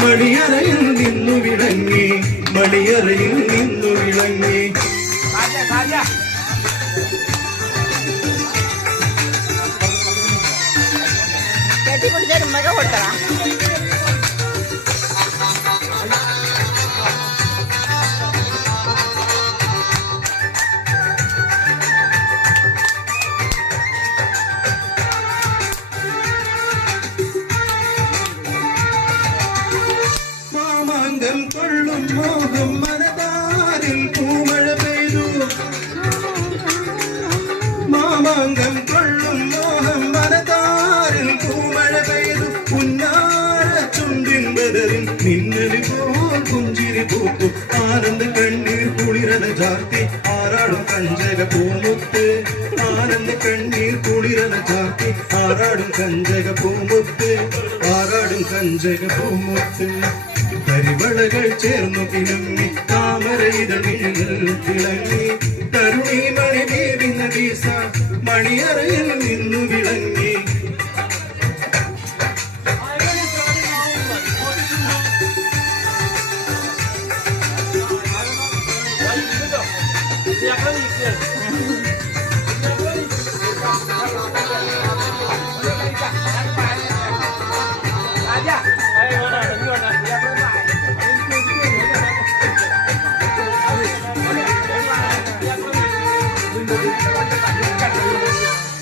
മണിയറയിൽ നിന്നു വിളങ്ങി മണിയറയിൽ നിന്നു വിളങ്ങി കെട്ടിപ്പിടിച്ച കൊടുക്കണം. കൊള്ളും മോഹം മനതാരിൽ പൂമഴ പെയ്തു മാമാങ്കം കൊള്ളും മോഹം മനതാരിൽ പൂമഴ പെയ്തു പുന്നാര ചുണ്ടിൻ ബദറിൽ മിന്നലി പോൽ പുഞ്ചിരി പൂത്തു ആനന്ദ കണ്ണീർ കുളിരന ചാർത്തി ആറാടും കഞ്ചക പൂമുത്ത് ആനന്ദ കണ്ണീർ കുളിരന ചാർത്തി ആറാടും കഞ്ചക പൂമുത്ത് ആറാടും കഞ്ചക പൂമുത്ത് കരിവളകൾ ചേർന്നു കിളങ്ങി താമരയിതളിൽ തിളങ്ങി കരുണീമണി ദേവി നബീസ മണിയറയിൽ നിന്നു വിളങ്ങി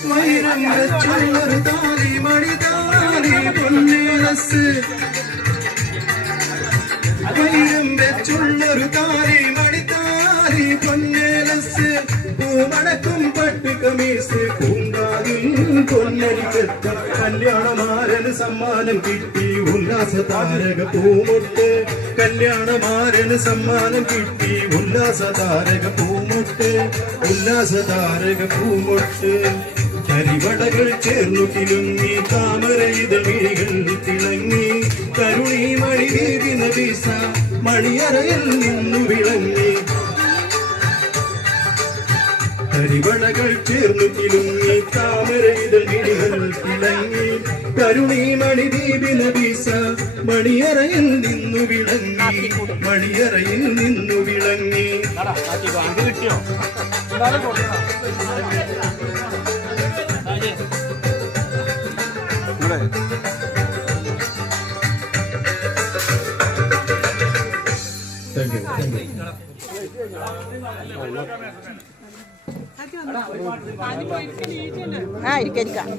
വൈരം വെച്ചുള്ളൊരു താലി മണിതാലി പൊന്നേലസ് വൈരം വെച്ചുള്ളൊരു താലി മണിതാലി പൊന്നേലസ് പൂമണക്കും പട്ട് കമീസ് പൂങ്കാതിൽ പൊന്നരിക്കത്ത് കല്യാണമാരന് സമ്മാനം കിട്ടി ഉല്ലാസ താരക പൂമുട്ട് കല്യാണമാരന് സമ്മാനം കിട്ടി ഉല്ലാസ താരക പൂമുട്ട് ഉല്ലാസ താരക പൂമുട്ട് കരിവടകൾ ചേർന്നു കിലുങ്ങി താമരയിതളികൾ തിളങ്ങി കരുണീമണി ദേവി നബീസ മണിയറയിൽ നിന്നു വിളങ്ങി കരിവടകൾ ചേർന്നു കിലുങ്ങി താമരയിതളികൾ തിളങ്ങി കരുണീമണി ദേവി നബീസ മണിയറയിൽ നിന്നു വിളങ്ങി മണിയറയിൽ നിന്നു വിളങ്ങി ഇരിക്കാം